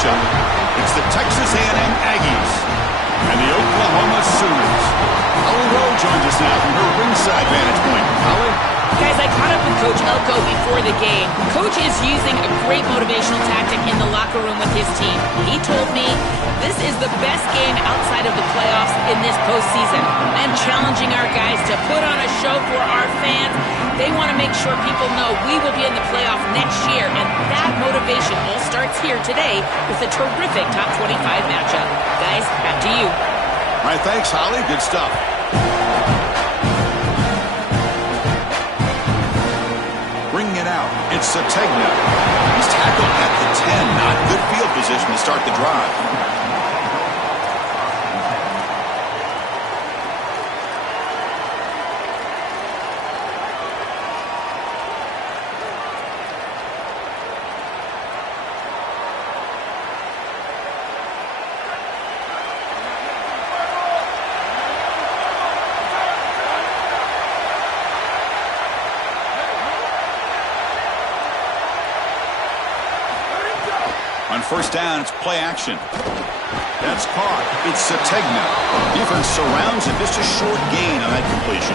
matchup. It's the Texas A&M Aggies and the Oklahoma Sooners. Holly Rowe joins us now from her ringside vantage point. Holly? Guys, I caught up with Coach Elko before the game. Coach is using a great motivational tactic in the locker room with his team. He told me this is the best game outside of the playoffs in this postseason. I am challenging our guys to put on a show for our fans. They want to make sure people know we will be in the playoff next year, and that motivation all starts here today with a terrific top 25 matchup. Guys, back to you. All right, thanks, Holly. Good stuff. Bringing it out, it's Sategna. He's tackled at the 10. Not good field position to start the drive. On first down, it's play action. That's caught. It's Sategna. Defense surrounds him. Just a short gain on that completion.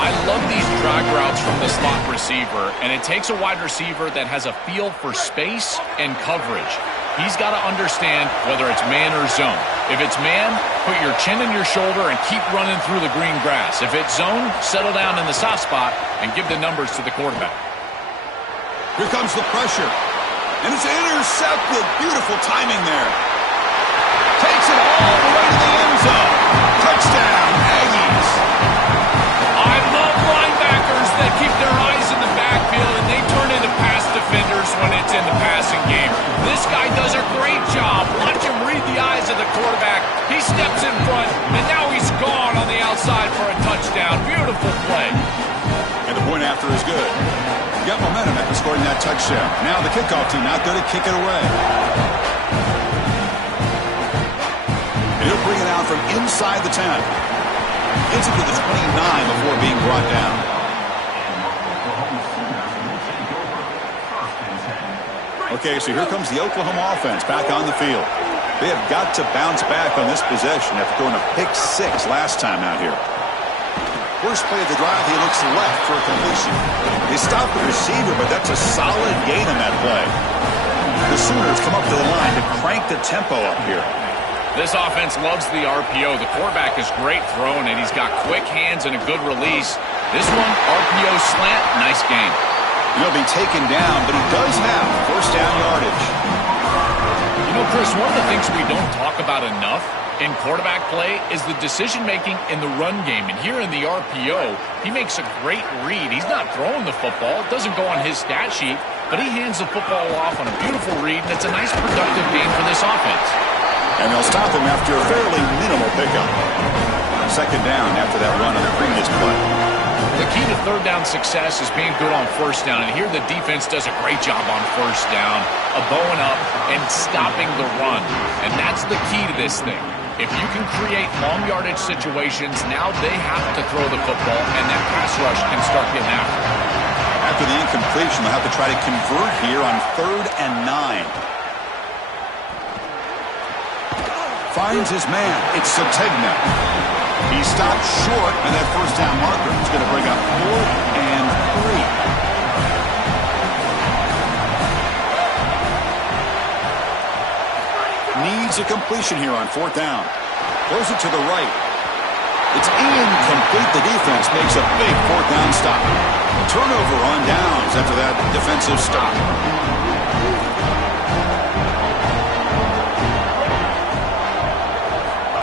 I love these drag routes from the slot receiver, and it takes a wide receiver that has a feel for space and coverage. He's got to understand whether it's man or zone. If it's man, put your chin in your shoulder and keep running through the green grass. If it's zone, settle down in the soft spot and give the numbers to the quarterback. Here comes the pressure. And it's intercepted. Beautiful timing there. Takes it all the way to the end zone. Touchdown, Aggies. I love linebackers that keep their eyes in the backfield and they turn into pass defenders when it's in the passing game. This guy does a great job. Watch him read the eyes of the quarterback. He steps in front, and now he's gone on the outside for a touchdown. Beautiful play. And the point after is good. Got momentum after scoring that touchdown. Now the kickoff team out there to kick it away. And he'll bring it out from inside the 10. Gets it to the 29 before being brought down. Okay, so here comes the Oklahoma offense back on the field. They have got to bounce back on this possession after throwing a pick 6 last time out here. First play of the drive, he looks left for a completion. They stopped the receiver, but that's a solid gain on that play. The Sooners come up to the line to crank the tempo up here. This offense loves the RPO. The quarterback is great throwing, and he's got quick hands and a good release. This one, RPO slant, nice game. He'll be taken down, but he does have first down yardage. You know, Chris, one of the things we don't talk about enough in quarterback play is the decision-making in the run game. And here in the RPO, he makes a great read. He's not throwing the football. It doesn't go on his stat sheet, but he hands the football off on a beautiful read, and it's a nice productive game for this offense. And they'll stop him after a fairly minimal pickup. Second down after that run on the previous play. The key to third down success is being good on first down, and here the defense does a great job on first down, bowing up and stopping the run. And that's the key to this thing. If you can create long yardage situations, now they have to throw the football, and that pass rush can start getting after it. After the incompletion, they'll have to try to convert here on 3rd and 9. Finds his man. It's Sategna. He stopped short of that first down marker. He's going to bring up 4th and 3. Needs a completion here on 4th down. Throws it to the right. It's incomplete. The defense makes a big 4th down stop. Turnover on downs after that defensive stop.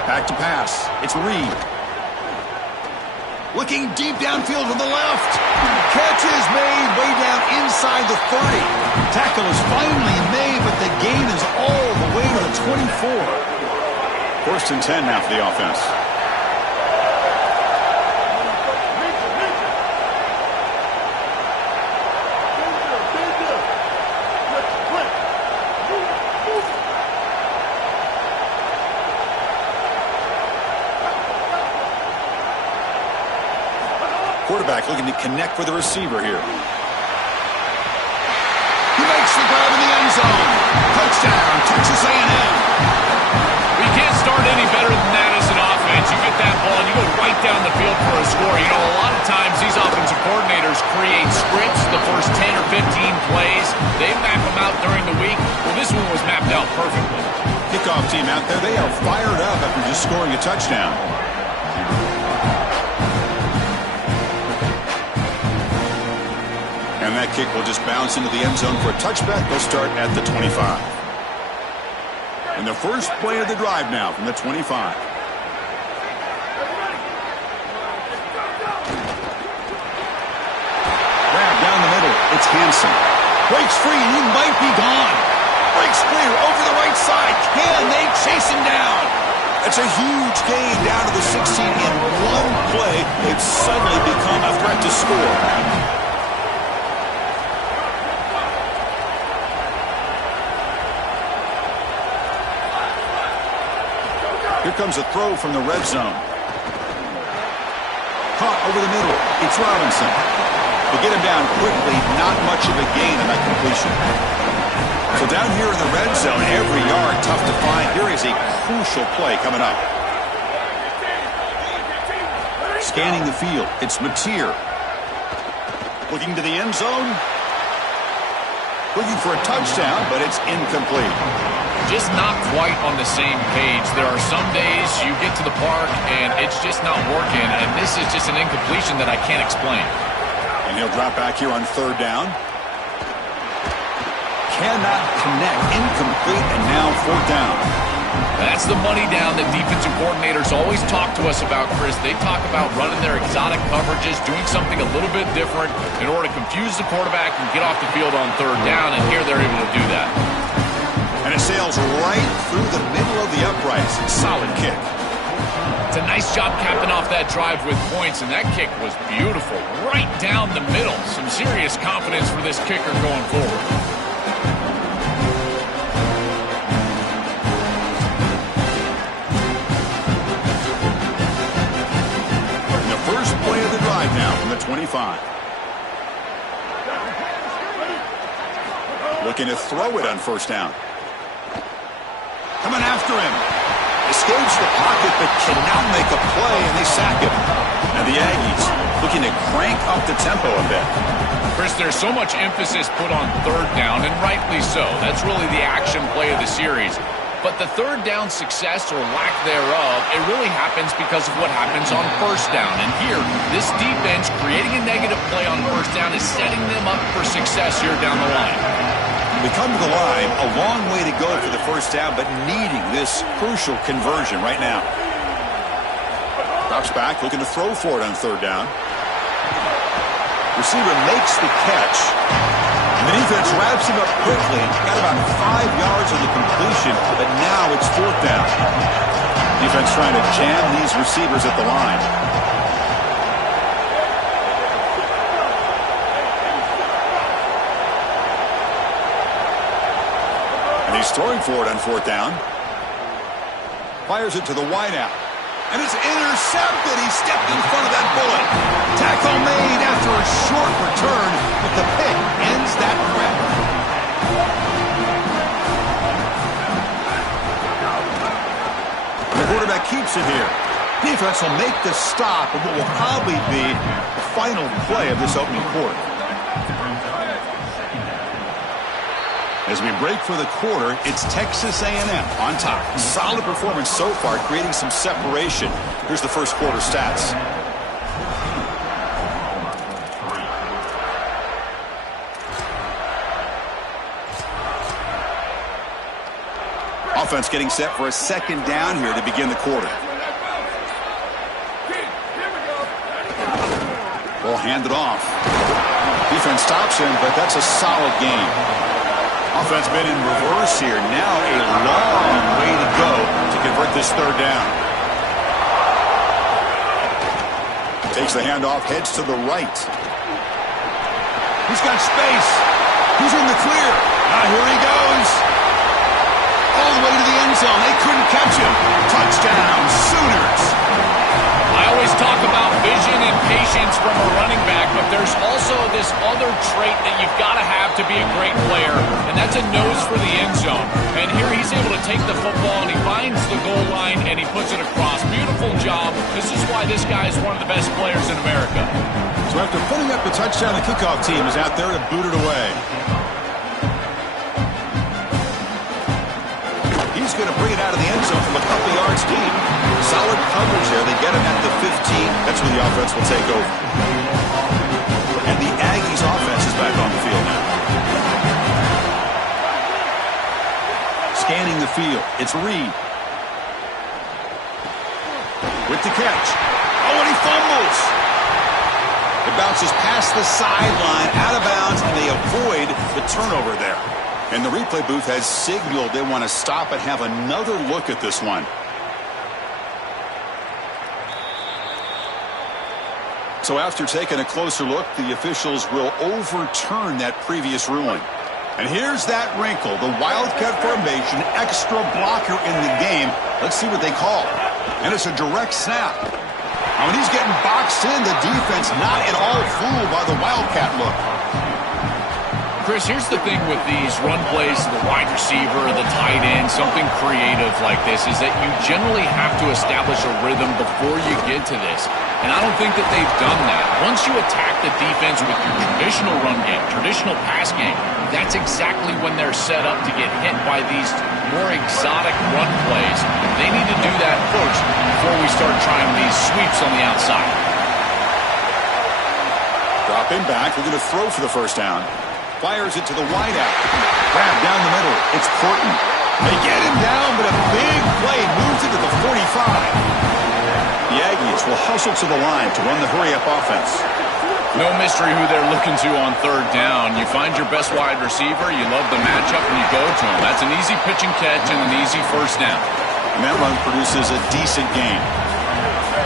Back to pass. It's Reed. Looking deep downfield to the left. Catch is made way down inside the 30. Tackle is finally made, but the gain is all the way to the 24. 1st and 10 now for the offense. Quarterback looking to connect with the receiver here. He makes the grab in the end zone. Touchdown, out perfectly. Kickoff team out there, they are fired up after just scoring a touchdown. And that kick will just bounce into the end zone for a touchback. They'll start at the 25. And the first play of the drive now from the 25. Grab down the middle. It's Hansen. Breaks free, and he might be gone. Breaks clear over the right side. Can they chase him down? It's a huge gain down to the 16 in one play. It's suddenly become a threat to score. Here comes a throw from the red zone. Caught over the middle. It's Robinson. To get him down quickly, not much of a gain on that completion. So down here in the red zone, every yard tough to find. Here is a crucial play coming up. Scanning the field, it's Mateer. Looking to the end zone. Looking for a touchdown, but it's incomplete. Just not quite on the same page. There are some days you get to the park and it's just not working, and this is just an incompletion that I can't explain. And he'll drop back here on third down. Cannot connect. Incomplete, and now fourth down. That's the money down that defensive coordinators always talk to us about, Chris. They talk about running their exotic coverages, doing something a little bit different in order to confuse the quarterback and get off the field on third down, and here they're able to do that. And it sails right through the middle of the uprights. Solid kick. It's a nice job capping off that drive with points, and that kick was beautiful. Right down the middle. Some serious confidence for this kicker going forward. And the first play of the drive now from the 25. Looking to throw it on first down. Coming after him. Escapes the pocket, but cannot make a play, and they sack him. And the Aggies looking to crank up the tempo a bit. Chris, there's so much emphasis put on third down, and rightly so. That's really the action play of the series. But the third down success or lack thereof, it really happens because of what happens on first down. And here, this defense creating a negative play on first down is setting them up for success here down the line. We come to the line, a long way to go for the first down, but needing this crucial conversion right now. Drops back, looking to throw for it on third down. Receiver makes the catch. And the defense wraps him up quickly. Got about 5 yards on the completion, but now it's fourth down. Defense trying to jam these receivers at the line. He's throwing for it on fourth down. Fires it to the wideout. And it's intercepted. He stepped in front of that bullet. Tackle made after a short return, but the pick ends that threat. The quarterback keeps it here. Defense will make the stop of what will probably be the final play of this opening quarter. As we break for the quarter, it's Texas A&M on top. Solid performance so far, creating some separation. Here's the first quarter stats. Offense getting set for a second down here to begin the quarter. Ball handed off. Defense stops him, but that's a solid gain. Offense been in reverse here. Now a long way to go to convert this third down. Takes the handoff, heads to the right. He's got space. He's in the clear. Now here he goes. All the way to the end zone. They couldn't catch him. Touchdown, Sooners. I always talk about vision and patience from a running back, but there's also this other trait that you've got to have to be a great player, and that's a nose for the end zone. And here he's able to take the football, and he finds the goal line, and he puts it across. Beautiful job. This is why this guy is one of the best players in America. So after putting up the touchdown, the kickoff team is out there to boot it away. zone from a couple yards deep. Solid coverage there. They get him at the 15. That's where the offense will take over. And the Aggies offense is back on the field now. Scanning the field. It's Reed. With the catch. Oh, and he fumbles. It bounces past the sideline, out of bounds, and they avoid the turnover there. And the replay booth has signaled they want to stop and have another look at this one. So after taking a closer look, the officials will overturn that previous ruling. And here's that wrinkle, the Wildcat formation, extra blocker in the game. Let's see what they call. And it's a direct snap. Now, when he's getting boxed in, the defense not at all fooled by the Wildcat look. Chris, here's the thing with these run plays, the wide receiver, the tight end, something creative like this, is that you generally have to establish a rhythm before you get to this. And I don't think that they've done that. Once you attack the defense with your traditional run game, traditional pass game, that's exactly when they're set up to get hit by these more exotic run plays. They need to do that first before we start trying these sweeps on the outside. Dropping back, we're going to throw for the first down. Fires it to the wideout. Grab down the middle. It's Porton. They get him down, but a big play moves it to the 45. The Aggies will hustle to the line to run the hurry-up offense. No mystery who they're looking to on third down. You find your best wide receiver, you love the matchup, and you go to him. That's an easy pitch and catch and an easy first down. And that run produces a decent gain.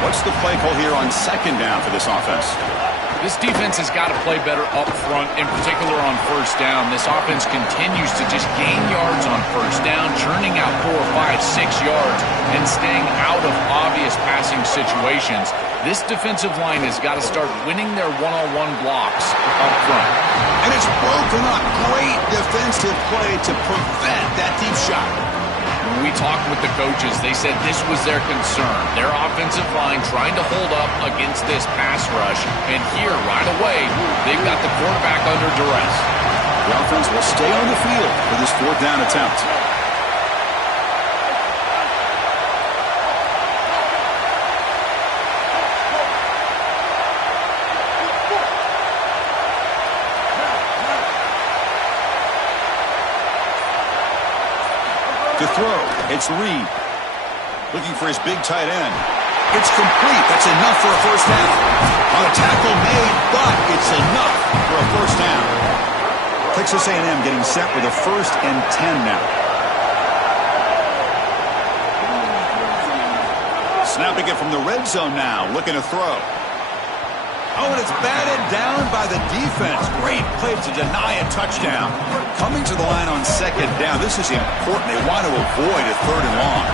What's the play call here on second down for this offense? This defense has got to play better up front, in particular on first down. This offense continues to just gain yards on first down, churning out 4, 5, 6 yards, and staying out of obvious passing situations. This defensive line has got to start winning their one-on-one blocks up front. And it's broken up. Great defensive play to prevent that deep shot. When we talked with the coaches, they said this was their concern. Their offensive line trying to hold up against this pass rush. And here, right away, they've got the quarterback under duress. The offense will stay on the field for this fourth down attempt. To throw, it's Reed. Looking for his big tight end. It's complete. That's enough for a first down. On a tackle made, but it's enough for a first down. Texas A&M getting set with a 1st and 10 now. Snapping it from the red zone now, looking to throw. Oh, and it's batted down by the defense. Great play to deny a touchdown. Coming to the line on second down. This is important. They want to avoid a 3rd and long.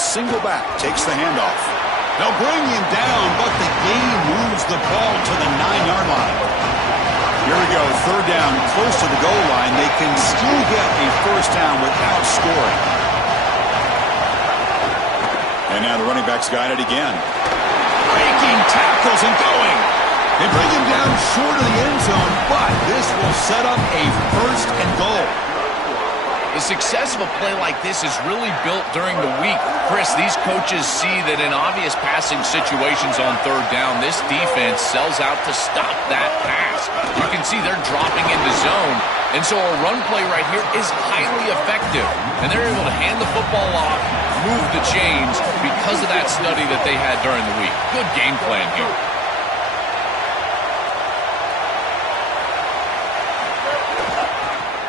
Single back, takes the handoff. They'll bring him down, but the game moves the ball to the 9-yard line. Here we go, 3rd down, close to the goal line. They can still get a first down without scoring. And now the running back's got it again. Breaking tackles and going. They bring him down short of the end zone, but this will set up a 1st and goal. The success of a play like this is really built during the week. Chris, these coaches see that in obvious passing situations on 3rd down, this defense sells out to stop that pass. You can see they're dropping into zone, and so a run play right here is highly effective. And they're able to hand the football off, move the chains because of that study that they had during the week. Good game plan here.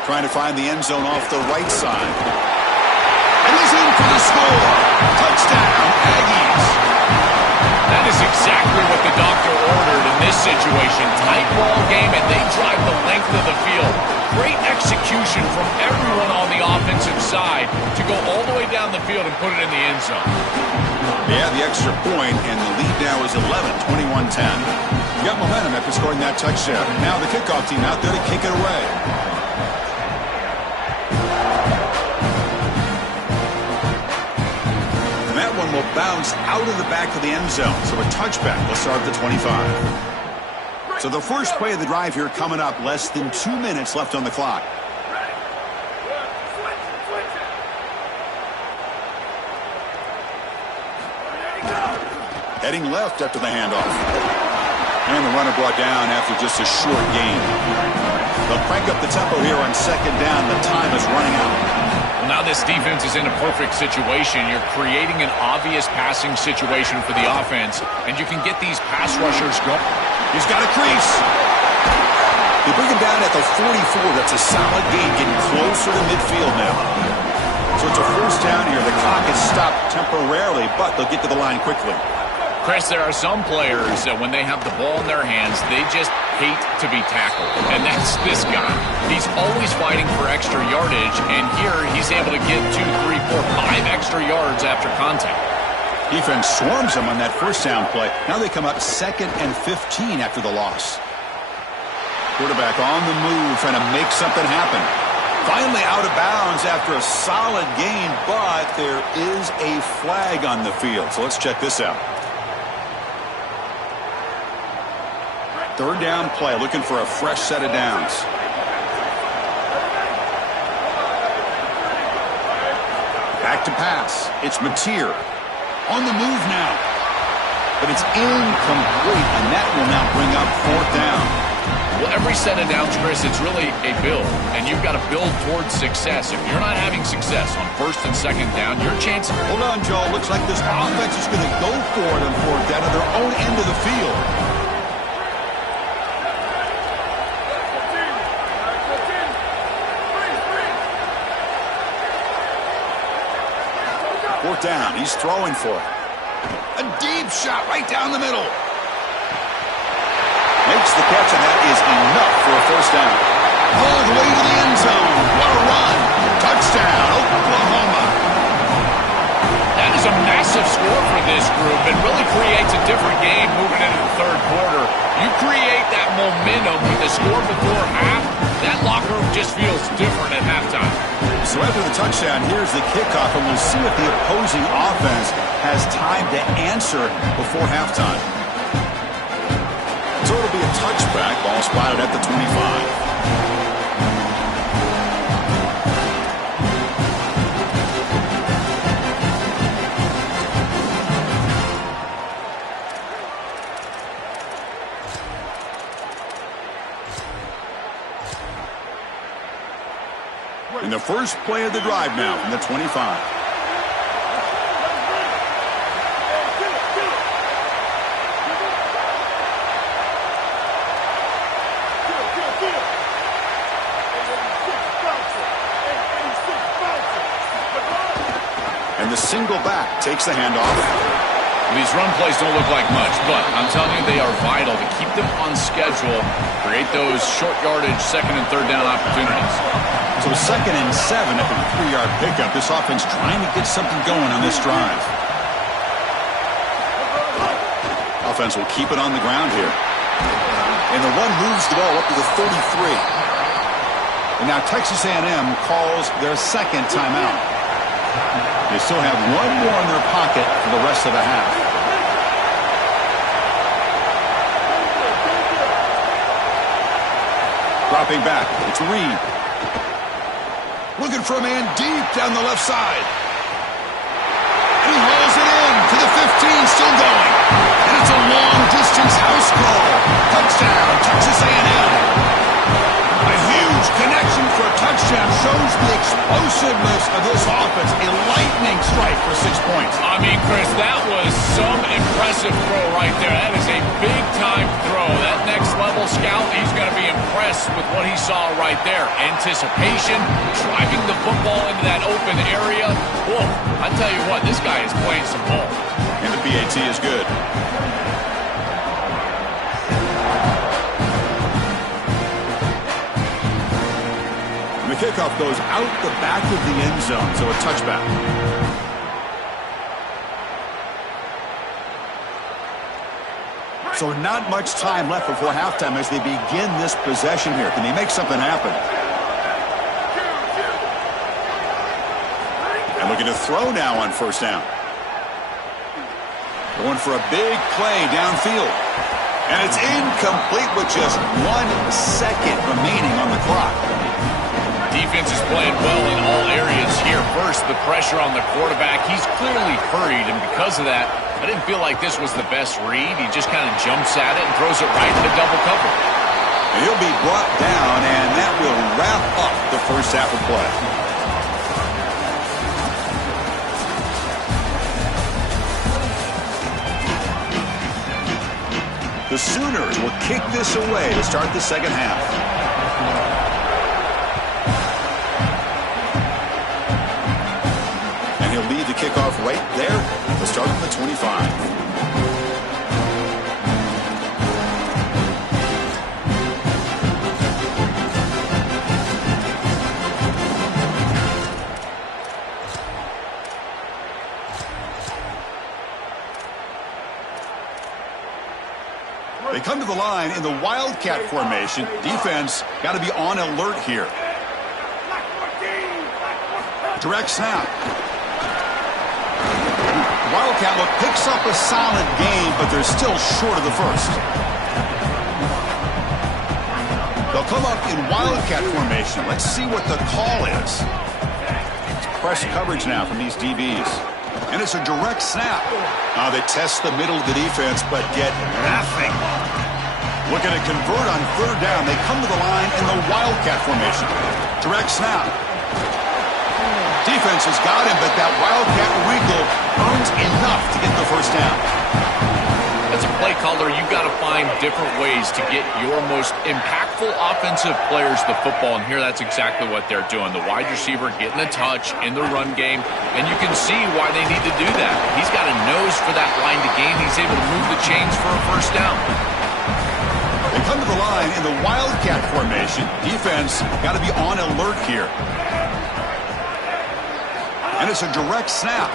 Trying to find the end zone off the right side. And he's in for the score. Touchdown, Aggies. That is exactly what the doctor ordered in this situation. Tight ball game, and they drive the length of the field. Great execution from everyone on the offensive side to go all the way down the field and put it in the end zone. Yeah, the extra point, and the lead now is 11, 21-10. You got momentum after scoring that touchdown. Now the kickoff team out there to kick it away. And that one will bounce out of the back of the end zone, so a touchback will start at the 25. So the first play of the drive here coming up, less than 2 minutes left on the clock. Heading left after the handoff. And the runner brought down after just a short gain. They'll crank up the tempo here on second down. The time is running out. Well, now this defense is in a perfect situation. You're creating an obvious passing situation for the offense, and you can get these pass rushers going. He's got a crease. They bring him down at the 44. That's a solid gain, getting closer to midfield now. So it's a first down here. The clock is stopped temporarily, but they'll get to the line quickly. Chris, there are some players that when they have the ball in their hands, they just hate to be tackled. And that's this guy. He's always fighting for extra yardage, and here he's able to get 2, 3, 4, 5 extra yards after contact. Defense swarms him on that first down play. Now they come up 2nd and 15 after the loss. Quarterback on the move, trying to make something happen. Finally out of bounds after a solid gain, but there is a flag on the field. So let's check this out. Third down play, looking for a fresh set of downs. Back to pass. It's Mateer. On the move now. But it's incomplete, and that will now bring up 4th down. Well, every set of downs, Chris, it's really a build, and you've got to build towards success. If you're not having success on 1st and 2nd down, your chance... Hold on, Joe. Looks like this offense is going to go for it on 4th down at their own end of the field. Fourth down. He's throwing for it. A deep shot right down the middle. Makes the catch, and that is enough for a first down. All the way to the end zone. What a run. Touchdown, Oklahoma. That is a massive score for this group. It really creates a different game moving into the 3rd quarter. You create that momentum with the score before half, that locker room just feels different at halftime. So after the touchdown, here's the kickoff, and we'll see if the opposing offense has time to answer before halftime. So it'll be a touchback. Ball spotted at the 25. In the first play of the drive now from the 25. And the single back takes the handoff. These run plays don't look like much, but I'm telling you they are vital to keep them on schedule, create those short yardage 2nd and 3rd down opportunities. So 2nd and 7 after the 3-yard pickup. This offense trying to get something going on this drive. Offense will keep it on the ground here. And the run moves the ball up to the 33. And now Texas A&M calls their 2nd timeout. They still have one more in their pocket for the rest of the half. Dropping back, it's Reed. Looking for a man deep down the left side. And he hauls it in to the 15, still going. And it's a long-distance house call. Touchdown, Texas A&M. A huge connection for a touchdown shows the explosiveness of this offense. A lightning strike for 6 points. I mean, Chris, that was some impressive throw right there. That is a big-time throw. That next-level scout, he's going to be impressed with what he saw right there. Anticipation, driving the football into that open area. Whoa, I tell you what, this guy is playing some ball. And the PAT is good. The kickoff goes out the back of the end zone, so a touchback. So not much time left before halftime as they begin this possession here. Can they make something happen? And looking to throw now on first down. Going for a big play downfield. And it's incomplete with just 1 second remaining on the clock. Defense is playing well in all areas here. First, the pressure on the quarterback. He's clearly hurried, and because of that, I didn't feel like this was the best read. He just kind of jumps at it and throws it right into double cover. And he'll be brought down, and that will wrap up the first half of play. The Sooners will kick this away to start the second half. And he'll lead the kickoff right there to start on the 25. They come to the line in the Wildcat formation. Defense got to be on alert here. Direct snap. Wildcat look picks up a solid gain, but they're still short of the first. They'll come up in Wildcat formation. Let's see what the call is. It's press coverage now from these DBs. And it's a direct snap. They test the middle of the defense, but get nothing. Looking to convert on third down. They come to the line in the Wildcat formation. Direct snap. Defense has got him, but that Wildcat wrinkle earns enough to get the first down. As a play caller, you've got to find different ways to get your most impactful offensive players the football, and here that's exactly what they're doing. The wide receiver getting a touch in the run game, and you can see why they need to do that. He's got a nose for that line to gain. He's able to move the chains for a first down. They come to the line in the Wildcat formation. Defense got to be on alert here. And it's a direct snap.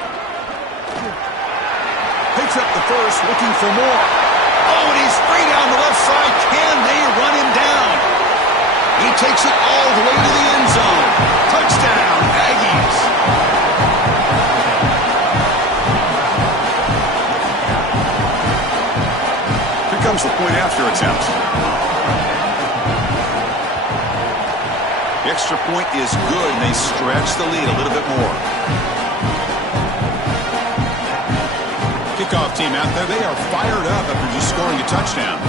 Picks up the first, looking for more. Oh, and he's free down the left side. Can they run him down? He takes it all the way to the end zone. Touchdown, Aggies. Here comes the point after attempt. The extra point is good, and they stretch the lead a little bit more. Kickoff team out there, they are fired up after just scoring a touchdown.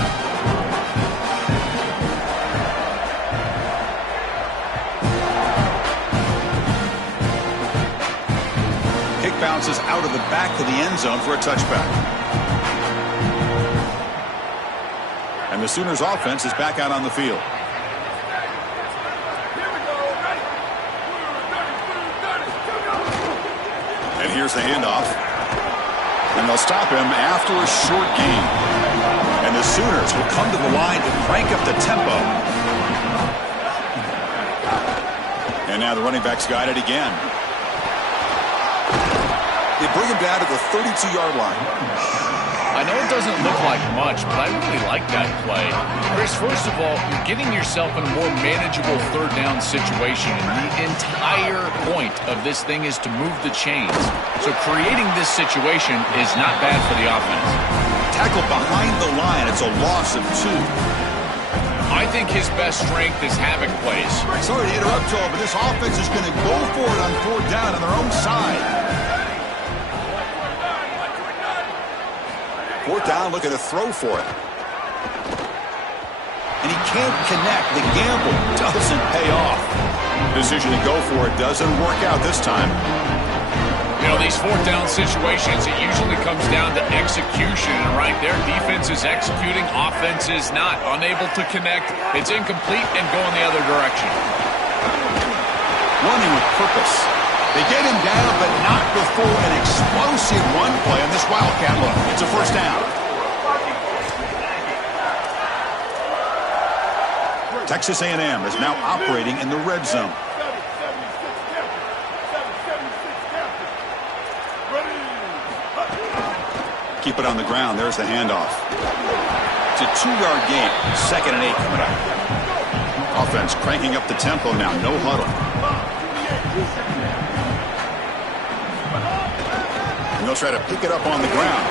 Kick bounces out of the back of the end zone for a touchback. And the Sooners offense is back out on the field. And here's the handoff. And they'll stop him after a short gain. And the Sooners will come to the line to crank up the tempo. And now the running back's got it again. They bring him down to the 32-yard line. I know it doesn't look like much, but I really like that play. Chris, first of all, you're getting yourself in a more manageable third down situation, and the entire point of this thing is to move the chains. So creating this situation is not bad for the offense. Tackle behind the line. It's a loss of 2. I think his best strength is havoc plays. Sorry to interrupt, Joel, but this offense is going to go for it on fourth down on their own side. Fourth down, looking to throw for it. And he can't connect. The gamble doesn't pay off. Decision to go for it doesn't work out this time. You know, these fourth down situations, it usually comes down to execution. And right there, defense is executing, offense is not. Unable to connect, it's incomplete and going the other direction. Running with purpose. They get him down, but not before an explosive run play on this Wildcat look. It's a first down. Texas A&M is now operating in the red zone. Keep it on the ground. There's the handoff. It's a 2-yard gain. 2nd and 8 coming up. Offense cranking up the tempo now. No huddle. And they'll try to pick it up on the ground.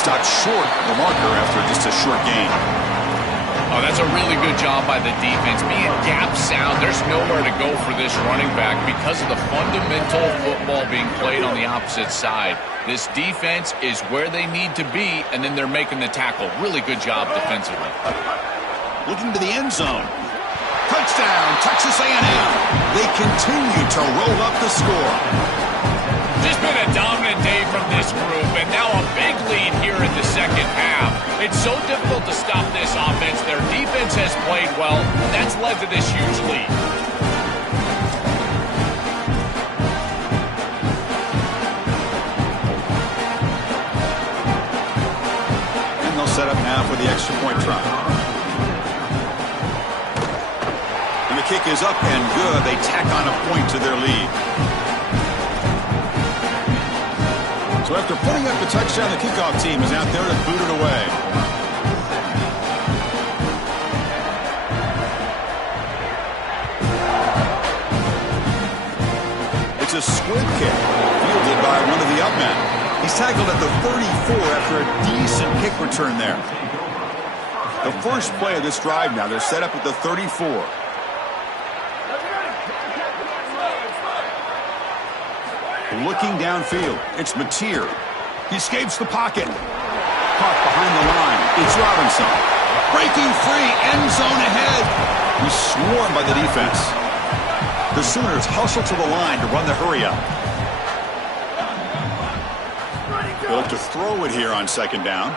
Stopped short the marker after just a short gain. Oh, that's a really good job by the defense. Being gap sound, there's nowhere to go for this running back because of the fundamental football being played on the opposite side. This defense is where they need to be, and then they're making the tackle. Really good job defensively. Looking to the end zone. Touchdown, Texas A&M. They continue to roll up the score. Just been a dominant day from this group, and now a big lead here in the second half. It's so difficult to stop this offense. Their defense has played well, and that's led to this huge lead. And they'll set up now for the extra point try. And the kick is up and good. They tack on a point to their lead. So after putting up the touchdown, the kickoff team is out there to boot it away. It's a squib kick, fielded by one of the up men. He's tackled at the 34 after a decent kick return there. The first play of this drive now, they're set up at the 34. Looking downfield, it's Mateer. He escapes the pocket. Caught behind the line, it's Robinson. Breaking free, end zone ahead. He's swarmed by the defense. The Sooners hustle to the line to run the hurry up. They'll look to throw it here on second down.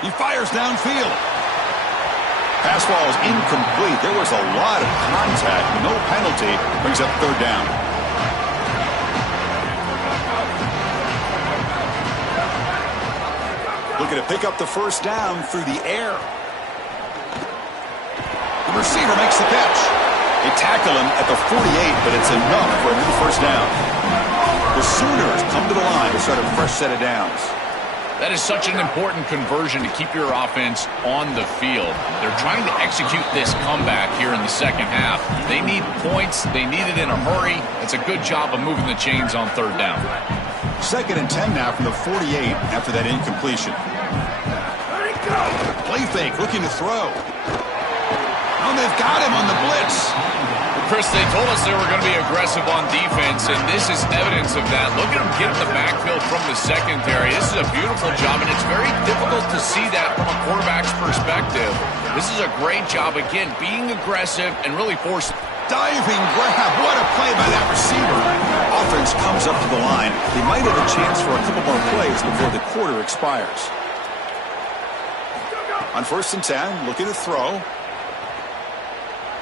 He fires downfield. Pass ball is incomplete. There was a lot of contact. No penalty. Brings up third down. Looking to pick up the first down through the air. The receiver makes the catch. They tackle him at the 48, but it's enough for a new first down. The Sooners come to the line to start a fresh set of downs. That is such an important conversion to keep your offense on the field. They're trying to execute this comeback here in the second half. They need points. They need it in a hurry. It's a good job of moving the chains on third down. Second and 10 now from the 48 after that incompletion. Play fake, looking to throw. Oh, they've got him on the blitz. Chris, they told us they were going to be aggressive on defense, and this is evidence of that. Look at them get in the backfield from the secondary. This is a beautiful job, and it's very difficult to see that from a quarterback's perspective. This is a great job, again, being aggressive and really forcing. Diving grab. What a play by that receiver. Offense comes up to the line. They might have a chance for a couple more plays before the quarter expires. On first and 10, looking to throw.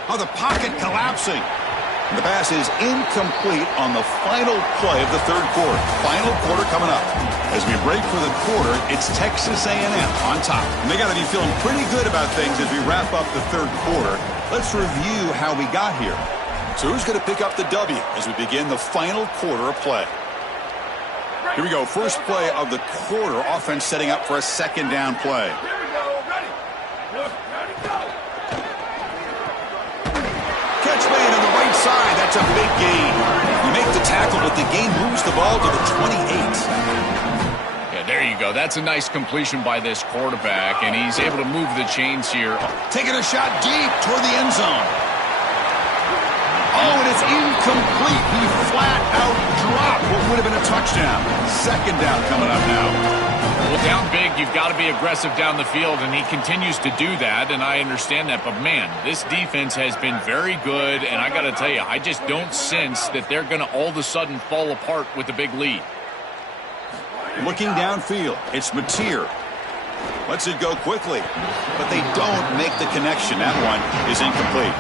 Oh, the pocket collapsing. And the pass is incomplete on the final play of the third quarter. Final quarter coming up. As we break for the quarter, it's Texas A&M on top. And they got to be feeling pretty good about things as we wrap up the third quarter. Let's review how we got here. So who's going to pick up the W as we begin the final quarter of play? Here we go. First play of the quarter. Offense setting up for a second down play. Catch made on the right side. That's a big gain. You make the tackle, but the gain moves the ball to the 28. Yeah, there you go. That's a nice completion by this quarterback, and he's able to move the chains here. Taking a shot deep toward the end zone. Oh, and it's incomplete. He flat out dropped what would have been a touchdown. Second down coming up now. Well, down big, you've got to be aggressive down the field, and he continues to do that, and I understand that. But, man, this defense has been very good, and I got to tell you, I just don't sense that they're going to all of a sudden fall apart with a big lead. Looking downfield, it's Mateer. Lets it go quickly, but they don't make the connection. That one is incomplete.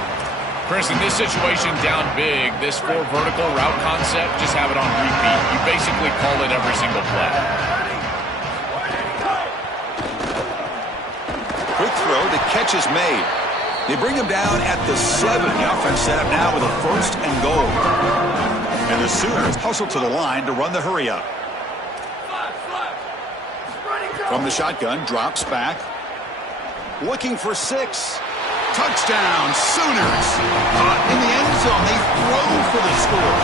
Chris, in this situation down big, this 4 vertical route concept, just have it on repeat. You basically call it every single play. Quick throw, the catch is made. They bring him down at the 7. The offense set up now with a first and goal. And the Sooners hustle to the line to run the hurry up. From the shotgun, drops back. Looking for 6. Touchdown, Sooners. Caught in the end zone. They throw for the score.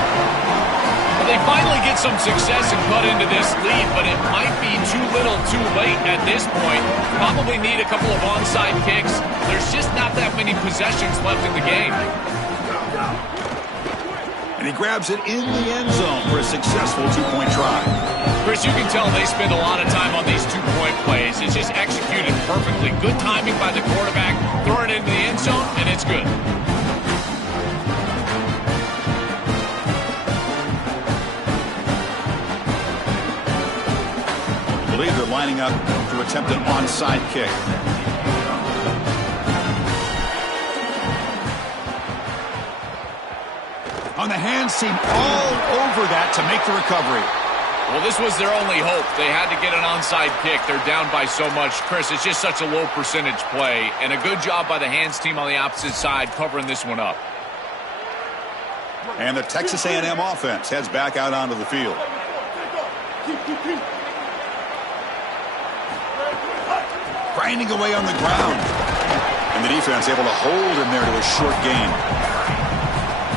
They finally get some success and cut into this lead, but it might be too little too late at this point. Probably need a couple of onside kicks. There's just not that many possessions left in the game. And he grabs it in the end zone for a successful two-point try. Chris, you can tell they spend a lot of time on these two-point plays. It's just executed perfectly. Good timing by the quarterback. Throw it into the end zone, and it's good. I believe they're lining up to attempt an onside kick. On the hands team all over that to make the recovery. Well, this was their only hope. They had to get an onside kick. They're down by so much. Chris, it's just such a low percentage play, and a good job by the hands team on the opposite side covering this one up. And the Texas A&M offense heads back out onto the field. Grinding away on the ground. And the defense able to hold him there to a short gain.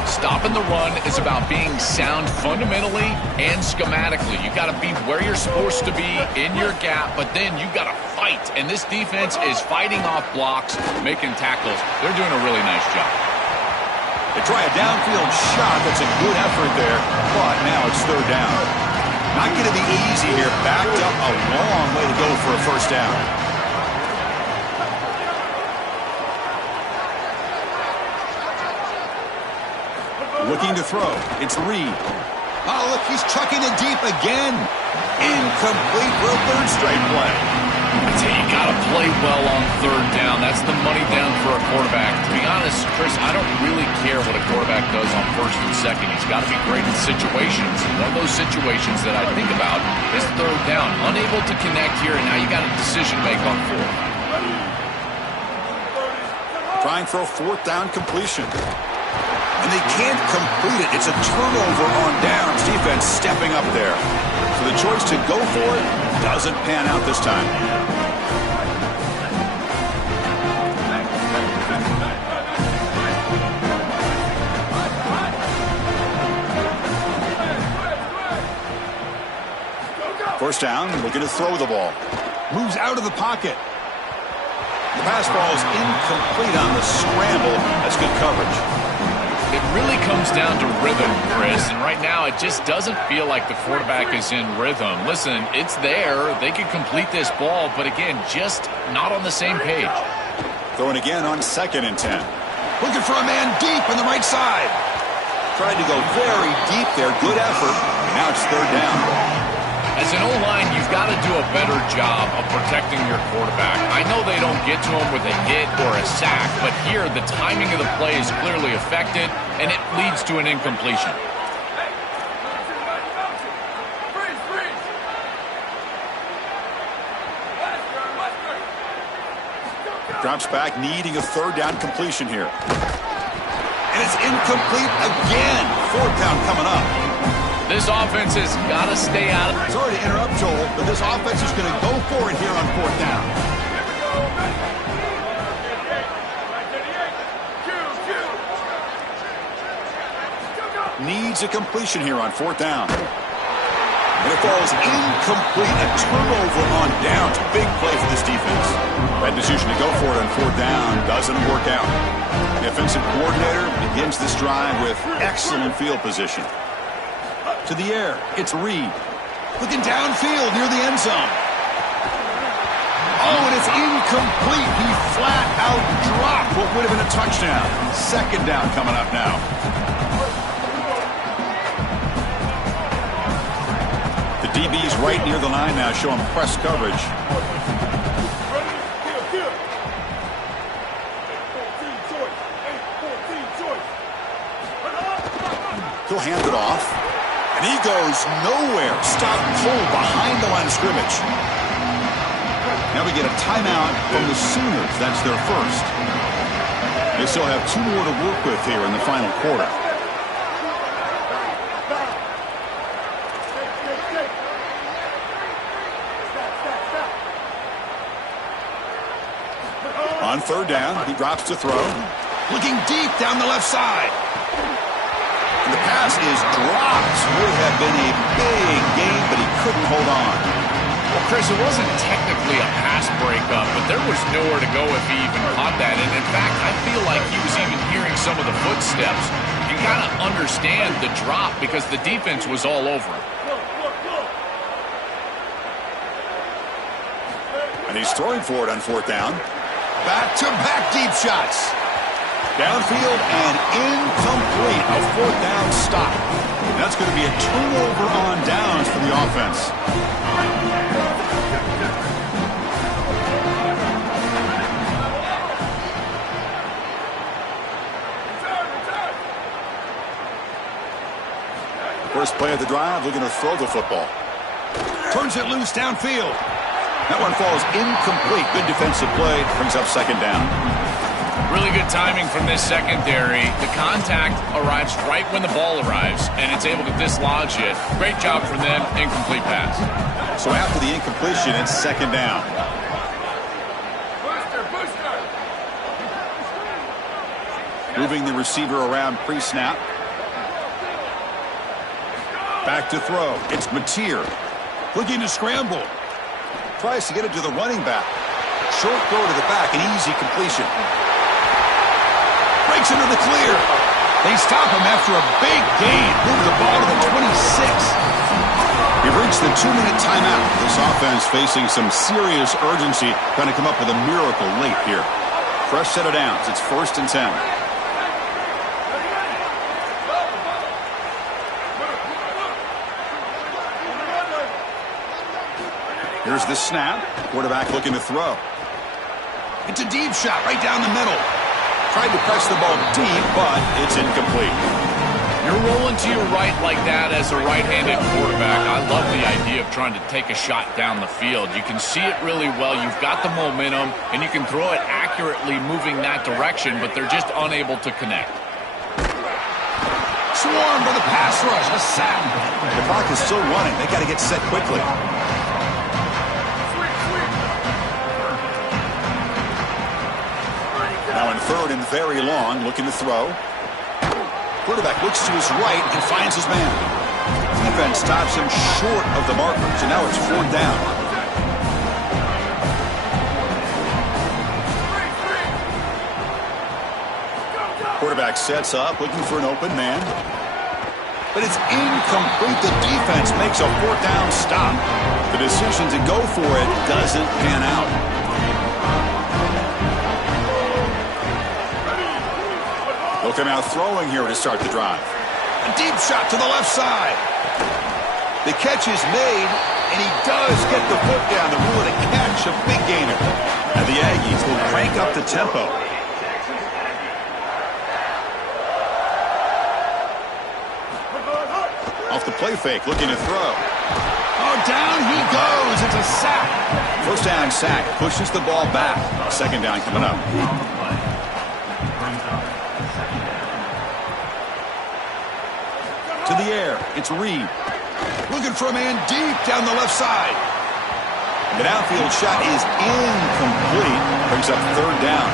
Stopping the run is about being sound fundamentally and schematically. You got to be where you're supposed to be in your gap, but then you got to fight. And this defense is fighting off blocks, making tackles. They're doing a really nice job. They try a downfield shot. That's a good effort there, but now it's third down. Not going to be easy here. Backed up a long way to go for a first down. Looking to throw. It's Reed. Oh, look, he's chucking it deep again. Incomplete for a third straight play. I tell you, you got to play well on third down. That's the money down for a quarterback. To be honest, Chris, I don't really care what a quarterback does on first and second. He's got to be great in situations. One of those situations that I think about is third down. Unable to connect here, and now you got a decision to make on fourth. Trying for a fourth down completion. And they can't complete it. It's a turnover on downs. Defense stepping up there. So the choice to go for it doesn't pan out this time. First down, looking to throw the ball. Moves out of the pocket. The pass ball is incomplete on the scramble. That's good coverage. It really comes down to rhythm, Chris, and right now it just doesn't feel like the quarterback is in rhythm. Listen, it's there. They could complete this ball, but again, just not on the same page. Throwing again on 2nd and 10. Looking for a man deep on the right side. Tried to go very deep there. Good effort. Now it's third down. As an O-line, you've got to do a better job of protecting your quarterback. I know they don't get to him with a hit or a sack, but here the timing of the play is clearly affected, and it leads to an incompletion. Drops back, needing a third down completion here. And it's incomplete again. Fourth down coming up. This offense has got to stay out of it. Sorry to interrupt, Joel, but this offense is going to go for it here on fourth down. Needs a completion here on fourth down. And it falls incomplete. A turnover on downs. Big play for this defense. That decision to go for it on fourth down doesn't work out. The offensive coordinator begins this drive with excellent field position. To the air, it's Reed. Looking downfield near the end zone. Oh, and it's incomplete. He flat out dropped what would have been a touchdown. Second down coming up now. The DB's right near the line now, showing press coverage. He'll hand it off. And he goes nowhere. Stopped cold behind the line of scrimmage. Now we get a timeout from the Sooners. That's their first. They still have 2 more to work with here in the final quarter. On third down, he drops to throw. Looking deep down the left side. And the pass is dropped. Would have been a big gain, but he couldn't hold on. Well, Chris, it wasn't technically a pass breakup, but there was nowhere to go if he even caught that. And in fact, I feel like he was even hearing some of the footsteps. You got to understand the drop because the defense was all over him. And he's throwing for it on 4th down. Back-to-back deep shots. Downfield and incomplete. A 4th down stop. And that's going to be a turnover on downs for the offense. First play of the drive, looking to throw the football. Turns it loose downfield. That one falls incomplete. Good defensive play. Brings up 2nd down. Really good timing from this secondary. The contact arrives right when the ball arrives, and it's able to dislodge it. Great job from them. Incomplete pass. So after the incompletion, it's 2nd down. Moving the receiver around pre-snap. Back to throw. It's Mateer. Looking to scramble. Tries to get it to the running back. Short throw to the back, an easy completion. Breaks into the clear. They stop him after a big gain. Move the ball to the 26. He reached the 2-minute timeout. This offense facing some serious urgency, trying to come up with a miracle late here. Fresh set of downs. It's 1st and 10. Here's the snap. Quarterback looking to throw. It's a deep shot right down the middle. Tried to press the ball deep, but it's incomplete. You're rolling to your right like that as a right-handed quarterback. I love the idea of trying to take a shot down the field. You can see it really well. You've got the momentum, and you can throw it accurately moving that direction, but they're just unable to connect. Swarm for the pass rush. A sack. The clock is still running. They got to get set quickly. Now in 3rd and very long, looking to throw. Quarterback looks to his right and finds his man. Defense stops him short of the markers, and now it's 4th down. Quarterback sets up, looking for an open man. But it's incomplete. The defense makes a 4th down stop. The decision to go for it doesn't pan out. They'll come out throwing here to start the drive. A deep shot to the left side. The catch is made, and he does get the foot down to rule it a catch, a big gainer. And the Aggies will crank up the tempo. Off the play fake, looking to throw. Oh, down he goes. It's a sack. 1st down sack. Pushes the ball back. 2nd down coming up. To the air. It's Reed. Looking for a man deep down the left side. The downfield shot is incomplete. Brings up 3rd down.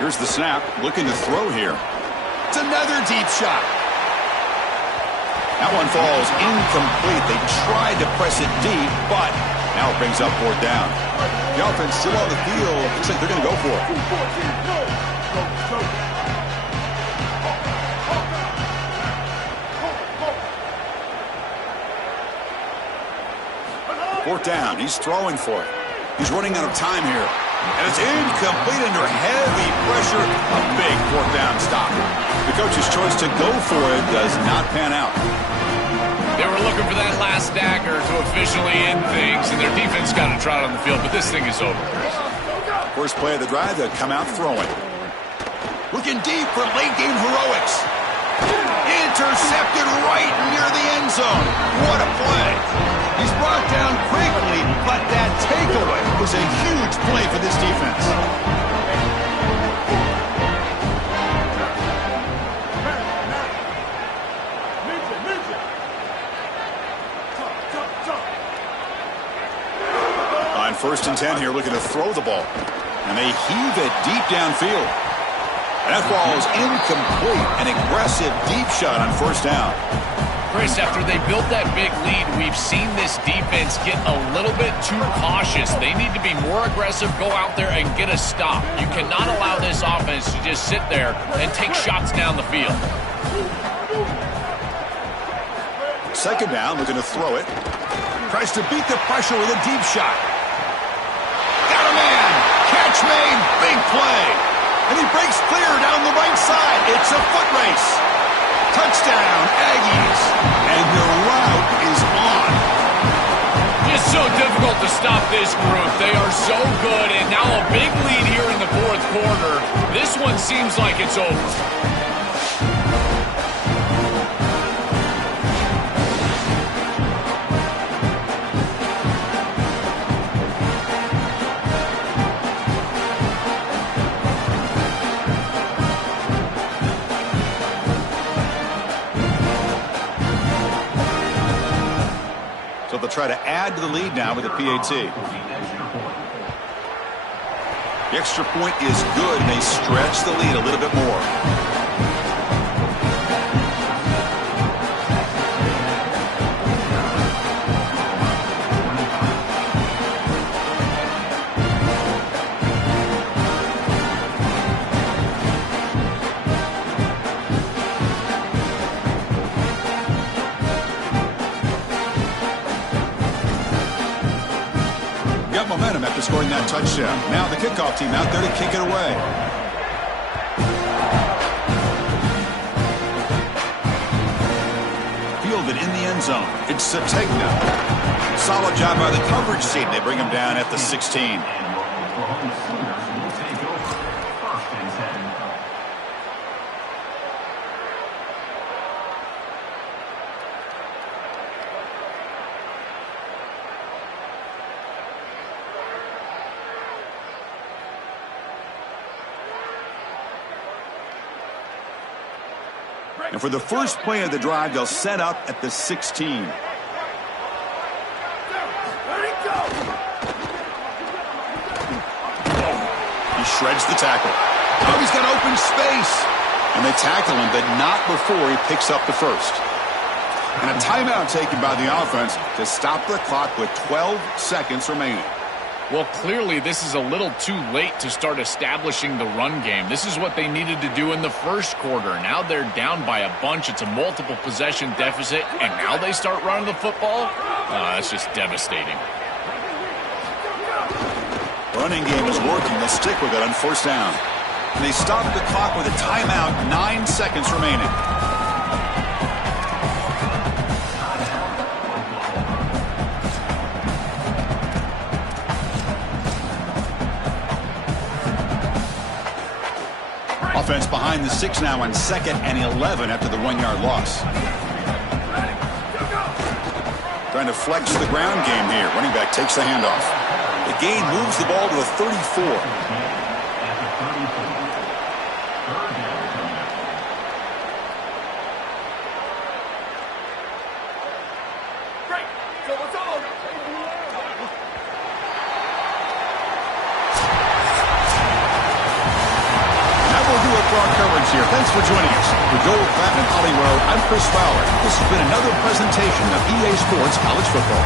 Here's the snap. Looking to throw here. It's another deep shot. That one falls incomplete. They tried to press it deep, but now it brings up 4th down. The offense still on the field. Looks like they're going to go for it. 4th down. He's throwing for it. He's running out of time here. And it's incomplete under heavy pressure. A big 4th down stop. The coach's choice to go for it does not pan out. They were looking for that last dagger to officially end things, and their defense got a trot on the field, but this thing is over. First play of the drive, they'll come out throwing. Looking deep for late-game heroics. Intercepted right near the end zone. What a play. He's brought down quickly, but that takeaway was a huge play for this defense. First and 10 here, looking to throw the ball. And they heave it deep downfield. And that ball is incomplete. An aggressive deep shot on first down. Chris, after they built that big lead, we've seen this defense get a little bit too cautious. They need to be more aggressive, go out there and get a stop. You cannot allow this offense to just sit there and take shots down the field. Second down, looking to throw it. Tries to beat the pressure with a deep shot. Got a man. Catch made. Big play. And he breaks clear down the right side. It's a foot race. Touchdown, Aggies. And their route is on. It's so difficult to stop this group. They are so good, and now a big lead here in the fourth quarter. This one seems like it's over. So they'll try to add to the lead now with a PAT. The extra point is good, and they stretch the lead a little bit more. Momentum after scoring that touchdown. Now the kickoff team out there to kick it away. Fielded in the end zone. It's Sategna. Solid job by the coverage team. They bring him down at the 16. And for the first play of the drive, they'll set up at the 16. He shreds the tackle. Oh, he's got open space. And they tackle him, but not before he picks up the first. And a timeout taken by the offense to stop the clock with 12 seconds remaining. Well, clearly this is a little too late to start establishing the run game. This is what they needed to do in the first quarter. Now they're down by a bunch. It's a multiple possession deficit, and now they start running the football? That's just devastating. Running game is working. They'll stick with it on first down. And they stop the clock with a timeout, 9 seconds remaining. Offense behind the 6 now on 2nd and 11 after the 1-yard loss. Trying to flex the ground game here. Running back takes the handoff. The gain moves the ball to a 34. Here. Thanks for joining us. For Joel Platinum Hollywood, I'm Chris Fowler. This has been another presentation of EA Sports College Football.